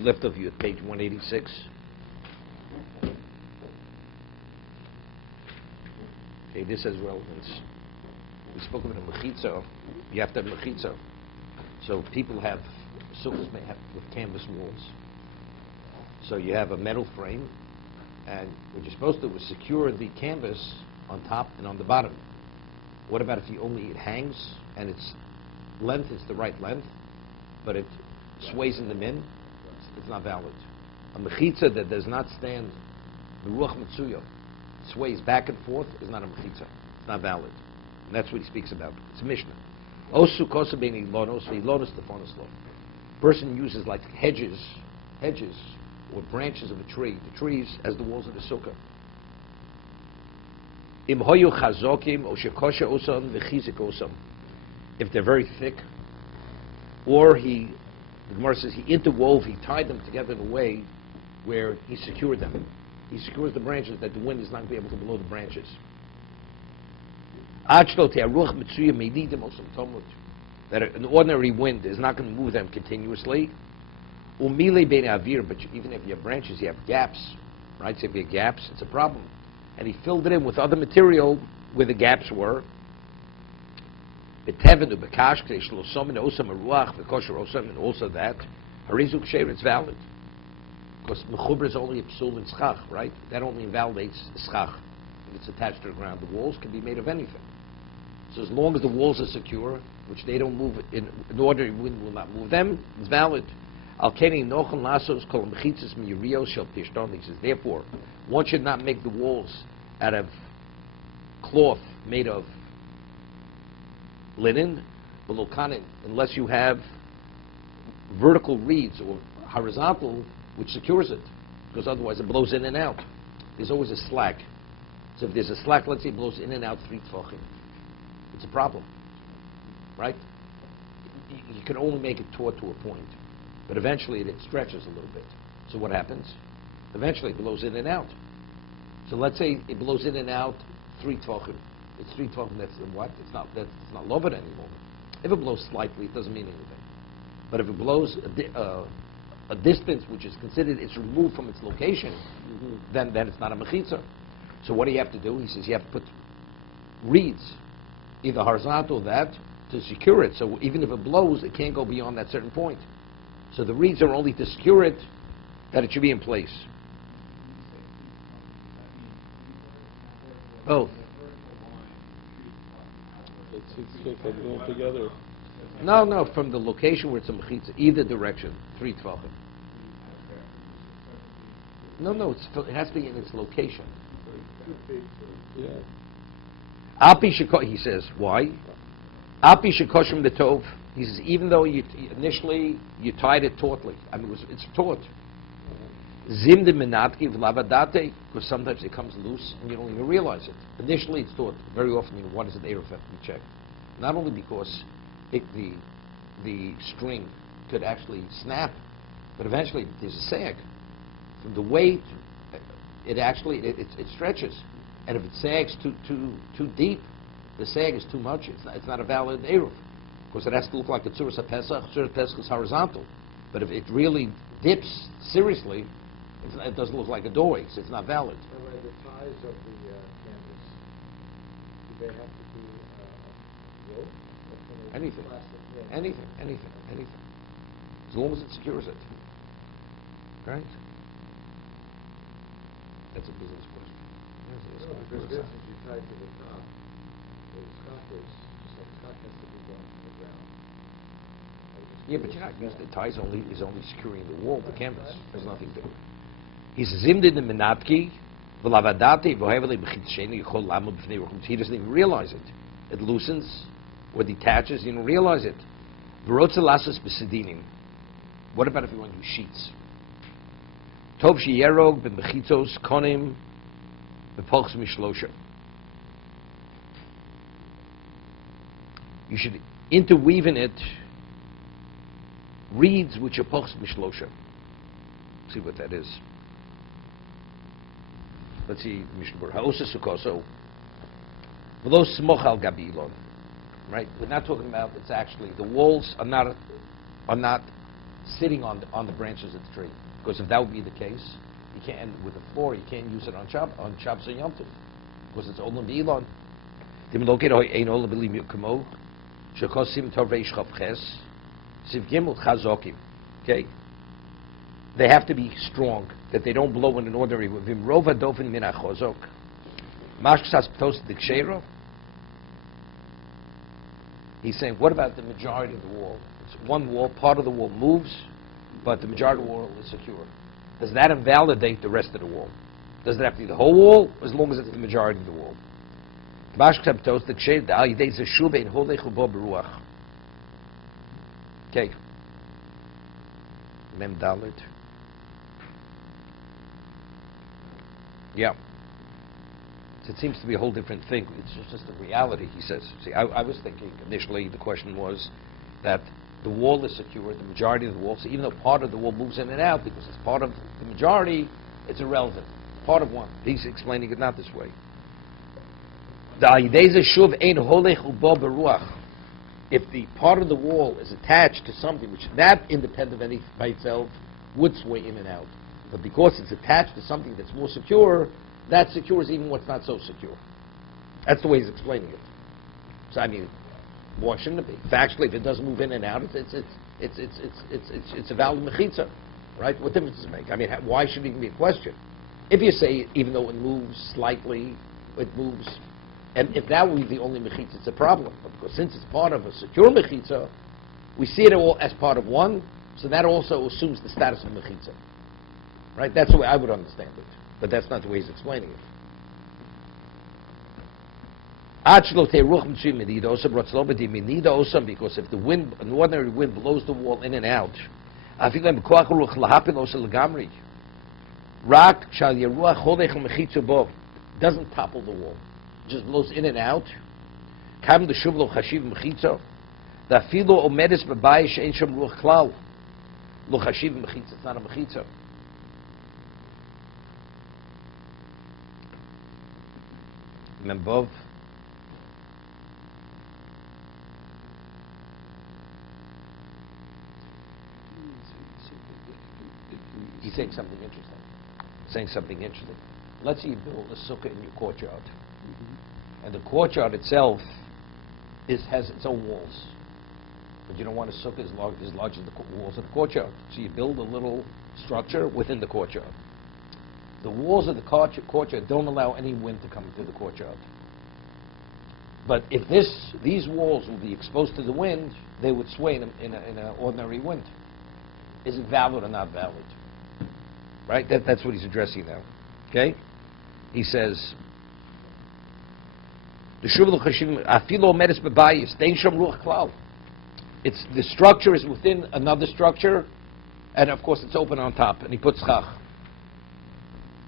we left off you at page 186. Okay, this has relevance. We spoke about a mechitza. You have to have mechitza. So people have sukkahs may have with canvas walls. So you have a metal frame, and what you're supposed to do is secure the canvas on top and on the bottom. What about if it hangs and its length is the right length, but it sways in the min? It's not valid. A mechitza that does not stand the ruach mitzuya, sways back and forth, is not a mechitza. It's not valid. And that's what he speaks about. It's a Mishnah. Osu kosa bein ilonos ve'ilonos tefonos lo. Person uses like hedges or branches of a tree, the trees as the walls of the sukkah. Im hoyu chazokim o shekosha osam v'chizik osam. If they're very thick, or the Gemara says he interwove, he tied them together in a way where he secured them. He secures the branches that the wind is not going to be able to blow the branches. That an ordinary wind is not going to move them continuously. But even if you have branches, you have gaps, right? So if you have gaps, it's a problem. And he filled it in with other material where the gaps were. And also that, it's valid. Because mechuber is only a psul and schach, right? That only invalidates schach. If it's attached to the ground, the walls can be made of anything. So as long as the walls are secure, which they don't move, an ordinary wind will not move them, it's valid. He says, therefore, one should not make the walls out of cloth made of linen, unless you have vertical reeds or horizontal, which secures it, because otherwise it blows in and out. There's always a slack. So if there's a slack, let's say it blows in and out 3 tefachim, it's a problem, right? You can only make it taut to a point, but eventually it stretches a little bit. So what happens? Eventually it blows in and out. So let's say it blows in and out 3 tefachim. It's 3 tefachim, that's what? It's not lovet anymore. If it blows slightly, it doesn't mean anything. But if it blows a distance which is considered it's removed from its location, then it's not a mechitza. So what do you have to do? He says you have to put reeds, either horizontal or that, to secure it. So even if it blows, it can't go beyond that certain point. So the reeds are only to secure it, that it should be in place. Both. It's going together. No, from the location where it's a mechitza, either direction, 3 tefachim. No, it has to be in its location. Yeah. He says, why? Api shekoshim the tov. He says, even though initially you tied it tautly, it's taut. Zim de menatki v'lavadate, because sometimes it comes loose and you don't even realize it. Initially it's taut. Very often, what is it? Erev, we check. Not only because the string could actually snap, but eventually there's a sag. From the weight, it stretches, and if it sags too deep, the sag is too much. It's not a valid eruv, because it has to look like a tzuras pesach. Tzuras pesach is horizontal, but if it really dips seriously, it doesn't look like a doorway, so it's not valid. By the ties of the canvas, do they have to be rope? Anything. Anything. As long as it secures it. Right? That's a business question. Because this is you tie to the top. The top has to be going to the ground. Yeah, but you're not using the ties is only securing the wall, the canvas. There's nothing to it. He says, Zimdin the menatki, v'lavadati, v'hoeveli b'chitsheni, ychol lamu b'fnei ruchim. He doesn't even realize it. It loosens or detaches, you don't realize it. V'rotze lasas b'sedinim. What about if you want to use sheets? Tov sheyerog b'mechitzos konim b'pochs mishlosha. You should interweave in it reeds which are pochs mishlosha. See what that is. Let's see, Mishna Berura Succos. Below smoch al gabilon, right? We're not talking about. It's actually the walls are not sitting on the branches of the tree. Because if that would be the case, you can't end with the floor. You can't use it on Shabbos and Yom Tov, because it's olam b'ilon. Okay, they have to be strong, that they don't blow in an ordinary way. He's saying, what about the majority of the wall? It's one wall, part of the wall moves, but the majority of the wall is secure. Does that invalidate the rest of the wall? Does it have to be the whole wall, as long as it's the majority of the wall? Okay. Mem Dalet. Yeah. So it seems to be a whole different thing. It's just a reality, he says. See, I was thinking initially the question was that the wall is secure, the majority of the wall, so even though part of the wall moves in and out because it's part of the majority, it's irrelevant. Part of one. He's explaining it not this way. If the part of the wall is attached to something which that independent of any by itself would sway in and out, but because it's attached to something that's more secure, that secures even what's not so secure. That's the way he's explaining it. So I mean, why shouldn't it be? Factually, if it doesn't move in and out, it's a valid mechitza, right? What difference does it make? I mean, why should it even be a question? If you say even though it moves slightly, it moves. And if that would be the only mechitza, it's a problem. But because since it's part of a secure mechitza, we see it all as part of one, so that also assumes the status of mechitza. Right? That's the way I would understand it. But that's not the way he's explaining it. Because if the wind, an ordinary wind, blows the wall in and out, doesn't topple the wall. Just blows in and out. It's not a mechitza. Membov. He's saying something interesting. Let's say you build a sukkah in your courtyard. And the courtyard itself has its own walls. But you don't want a sukkah as large as the walls of the courtyard. So you build a little structure within the courtyard. The walls of the courtyard don't allow any wind to come into the courtyard. But if these walls will be exposed to the wind, they would sway in an ordinary wind. Is it valid or not valid? Right? That's what he's addressing now. Okay? He says, it's the structure is within another structure, and of course it's open on top, and he puts chach.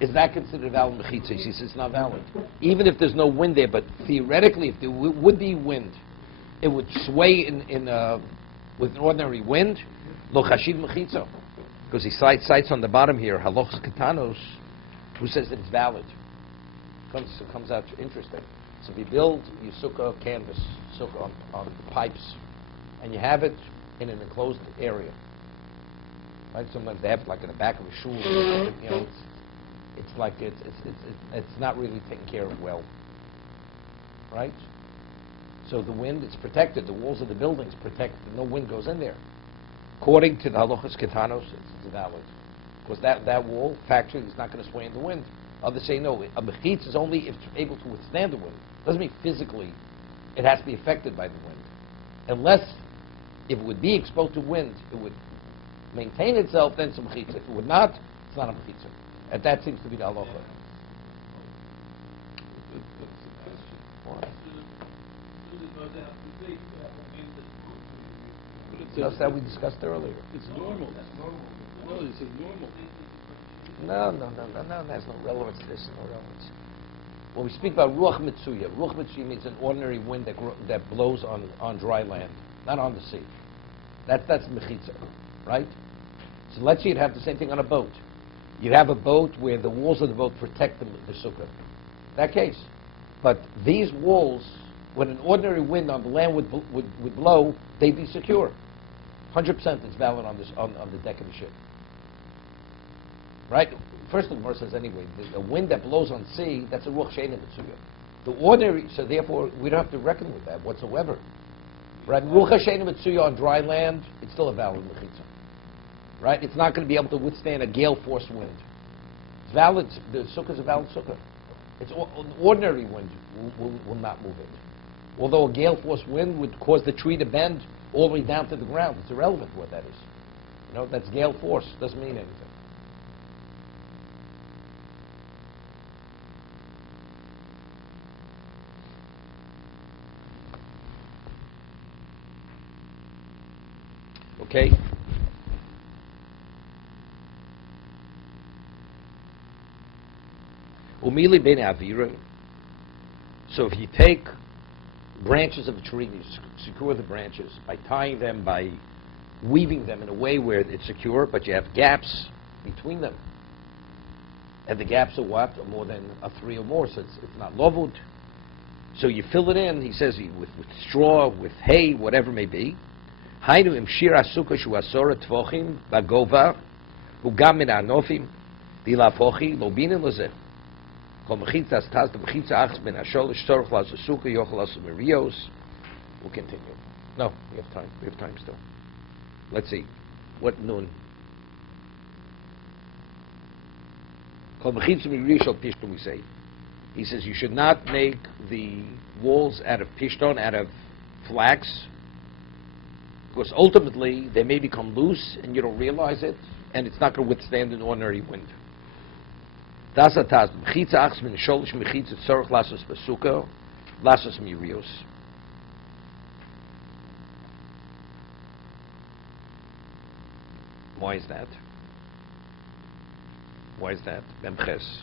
Is that considered valid mechitza? He says it's not valid. Even if there's no wind there, but theoretically, if there would be wind, it would sway with an ordinary wind. Lo chashiv mechitza, because he cites on the bottom here halachos katanos, who says that it's valid. Comes out interesting. So if you build your sukkah canvas, sukkah on pipes, and you have it in an enclosed area, right? Sometimes they have it like in the back of a shul. You know, it's like it's not really taken care of well, right? So the wind, it's protected. The walls of the buildings protected. No wind goes in there. According to the halachos ketanos, it's valid, because that wall factually is not going to sway in the wind. Others say no. A mechitz is only if it's able to withstand the wind. Doesn't mean physically it has to be affected by the wind, unless if it would be exposed to wind, it would maintain itself. Then it's a mechitza. If it would not, it's not a mechitza. And that seems to be the halacha. Just that we discussed earlier. It's normal. No, this is normal. No, there's no relevance to this, no relevance. When we speak about ruach mitzuya means an ordinary wind that blows on dry land, not on the sea. That's mechitza, right? So let's say you'd have the same thing on a boat. You'd have a boat where the walls of the boat protect the sukkah. That case. But these walls, when an ordinary wind on the land would blow, they'd be secure. 100% it's valid on this on the deck of the ship. Right? First the Gemara says anyway, the wind that blows on sea, that's a ruach she'eina mitzuya. The ordinary, so therefore we don't have to reckon with that whatsoever. Right? Ruach she'eina mitzuya on dry land, it's still a valid mechitza. Right? It's not going to be able to withstand a gale force wind. It's valid. The sukkah is a valid sukkah. It's an ordinary wind will not move it. Although a gale force wind would cause the tree to bend all the way down to the ground. It's irrelevant what that is. You know, that's gale force. Doesn't mean anything. Okay? Umili ben avira. So if you take branches of a tree, you secure the branches by tying them, by weaving them in a way where it's secure, but you have gaps between them. And the gaps are what? Are more than a 3 or more, so it's not lovud. So you fill it in, he says, with straw, with hay, whatever it may be. Hainu im shir asuka shu asora tvochim bagova ugam min anofim dilafochi lobinin lezeh. We'll continue. No, we have time. We have time still. Let's see. What noon? We say. He says you should not make the walls out of pishton, out of flax, because ultimately they may become loose and you don't realize it, and it's not going to withstand an ordinary wind. Das ataz mechitza achs min sholish mechitza tzorach lasos basuka lasos mirios. Why is that? Why is that? Bemches.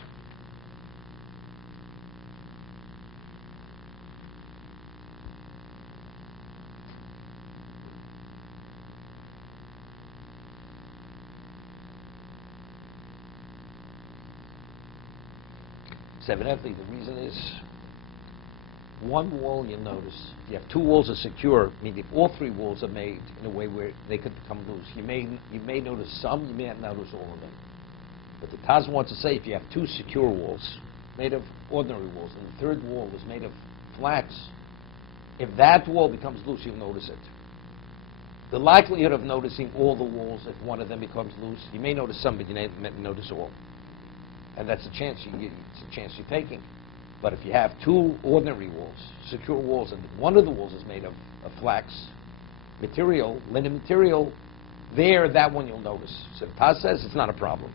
Evidently, the reason is one wall you notice. If you have 2 walls are secure, meaning if all 3 walls are made in a way where they could become loose. You may notice some, you may not notice all of them. But the Taz wants to say if you have 2 secure walls made of ordinary walls, and the 3rd wall is made of flax, if that wall becomes loose, you'll notice it. The likelihood of noticing all the walls, if one of them becomes loose, you may notice some, but you may notice all. And that's a chance you're taking. But if you have 2 ordinary walls, secure walls, and one of the walls is made of flax material, linen material, that one you'll notice. So Taz says it's not a problem.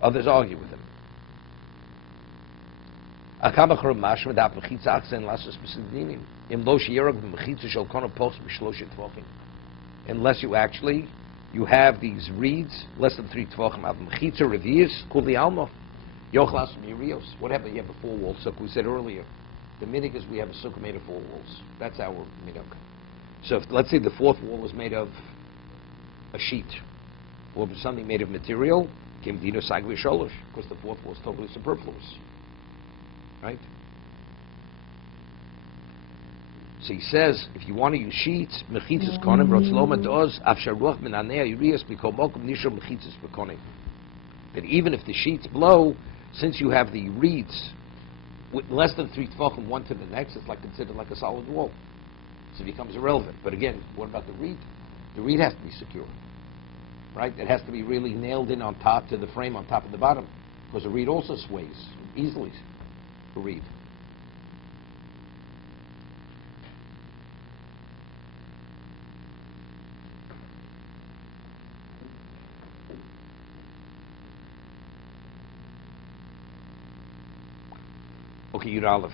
Others argue with him. Unless you have these reeds, less than 3 tvachim. What happened? You have a 4-wall sukkah. We said earlier, the minig is we have a sukkah made of 4 walls. That's our minig. So if, let's say the 4th wall is made of a sheet, or something made of material, because the 4th wall is totally superfluous. Right? So he says, if you want to use sheets, mechitzas konim, rotzloma doz, afsharuach min anei yurias, bikomokum nishor mechitzas bekonim. That even if the sheets blow, since you have the reeds with less than 3 tvachim one to the next, it's considered like a solid wall. So it becomes irrelevant. But again, what about the reed? The reed has to be secure. Right? It has to be really nailed in on top to the frame on top and the bottom. Because a reed also sways easily. A reed. Okay, Yud Aleph.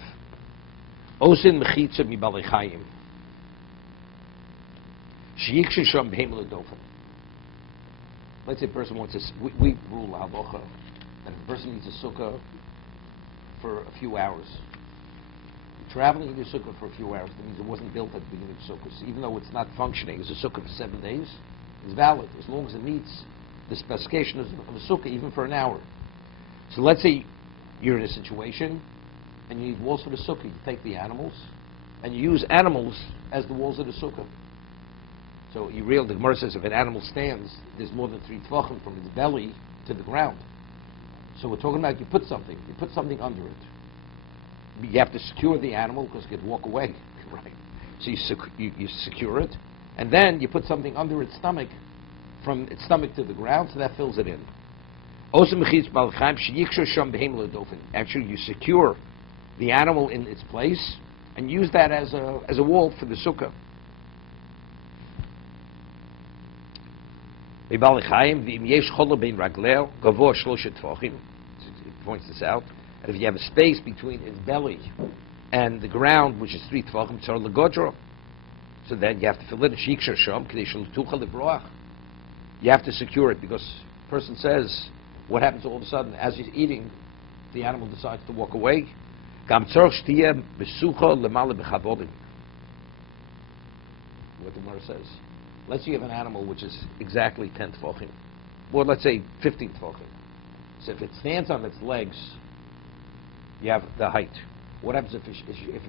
Osin mechitza mi balei chayim. Sheyikshe sham behemel adofen. Let's say a person wants to, we rule halacha, that if a person needs a sukkah for a few hours. You're traveling in your sukkah for a few hours. That means it wasn't built at the beginning of sukkah. So even though it's not functioning as a sukkah for 7 days, it's valid as long as it meets the specification of a sukkah, even for an hour. So let's say you're in a situation and you need walls for the sukkah. You take the animals and you use animals as the walls of the sukkah. So the Gemara says if an animal stands, there's more than 3 tvachim from its belly to the ground. So we're talking about you put something under it. You have to secure the animal because it could walk away, right? So you secure it, and then you put something under its stomach, from its stomach to the ground, so that fills it in. Actually, you secure the animal in its place and use that as a wall for the sukkah. It points this out. And if you have a space between its belly and the ground, which is 3 tvachim, so then you have to fill it. You have to secure it because the person says, what happens all of a sudden as he's eating, the animal decides to walk away. What the Gemara says. Let's say you have an animal which is exactly 10 tvachim, or let's say 15 tvachim. So if it stands on its legs, you have the height. What happens if it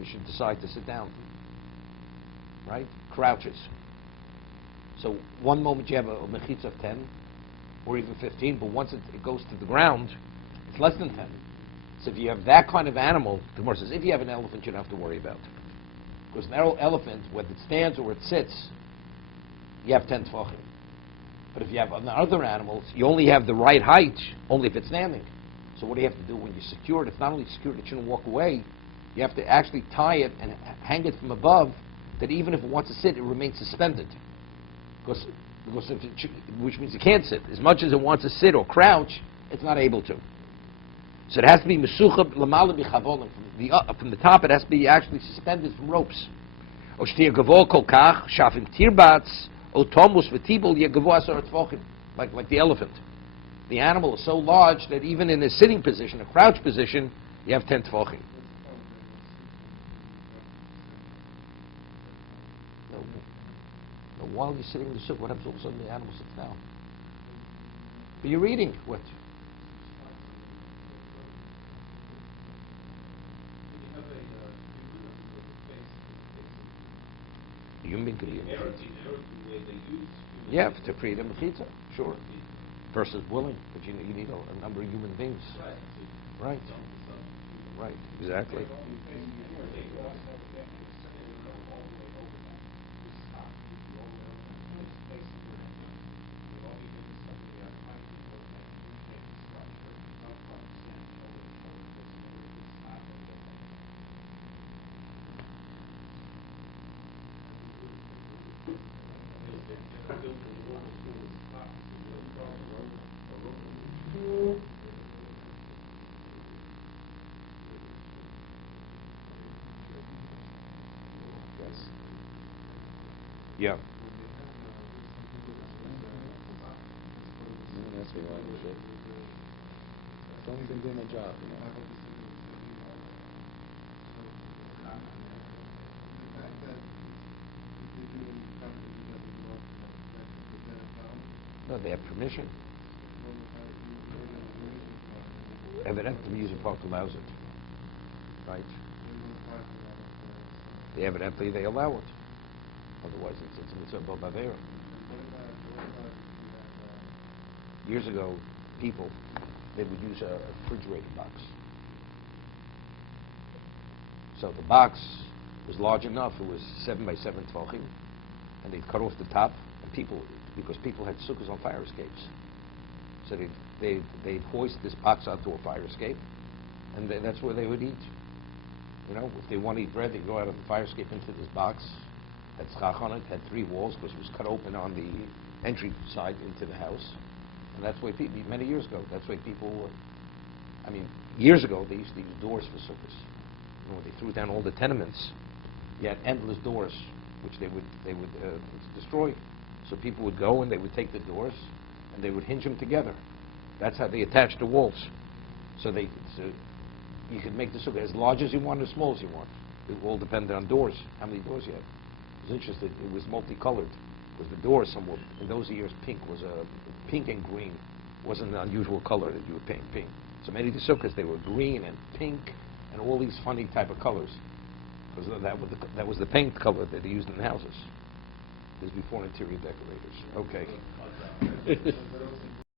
should decide to sit down? Right? Crouches. So one moment you have a mechitza of 10, or even 15, but once it goes to the ground, it's less than 10. So if you have that kind of animal, the Gemara says, if you have an elephant, you don't have to worry about it. Because an elephant, whether it stands or it sits, you have 10 tvachim. But if you have other animals, you only have the right height, only if it's standing. So what do you have to do when you secure it? It's not only secured, it shouldn't walk away. You have to actually tie it and hang it from above, that even if it wants to sit, it remains suspended. Because which means it can't sit. As much as it wants to sit or crouch, it's not able to. So it has to be mesucha l'mala b'chavolim. From the top, it has to be actually suspended from ropes. Or shtir gavol kol kach shafim tirbats otomus v'tibul yegavo asar tvachim, like the elephant. The animal is so large that even in a sitting position, a crouch position, you have 10 tvachim. While you're sitting in the sukkah, what happens all of a sudden the animal sits down? But you're reading what? Human being could eat a yeah, to create a mechitza, sure. Versus willing, but you need a number of human beings. Right. Right, exactly. Yeah. That's what I should. As long as they do my job, you know. No, they have permission. Evidently, the music park allows it. Right? Evidently, they allow it. Otherwise, it's a mitzvah b'avera. Years ago, people, they would use a refrigerator box. So the box was large enough, it was 7 by 7 tvachim, and they'd cut off the top, and because people had sukkahs on fire escapes. So they'd hoist this box onto a fire escape, and that's where they would eat. You know, if they want to eat bread, they'd go out of the fire escape into this box. Had schach on it, had 3 walls because it was cut open on the entry side into the house. And that's why people, many years ago, that's why people, years ago, they used to use doors for sukkahs. You know, they threw down all the tenements. You had endless doors, which they would destroy. So people would go and they would take the doors and they would hinge them together. That's how they attached the walls. So you could make the sukkah as large as you want, as small as you want. It all depended on doors, how many doors you had. I was interested, it was multicolored, because the doors, somewhat, in those years, pink and green wasn't an unusual color that you would paint pink. So many of the sukkahs, they were green and pink and all these funny type of colors, because that was the paint color that they used in the houses. is before interior decorators. Okay.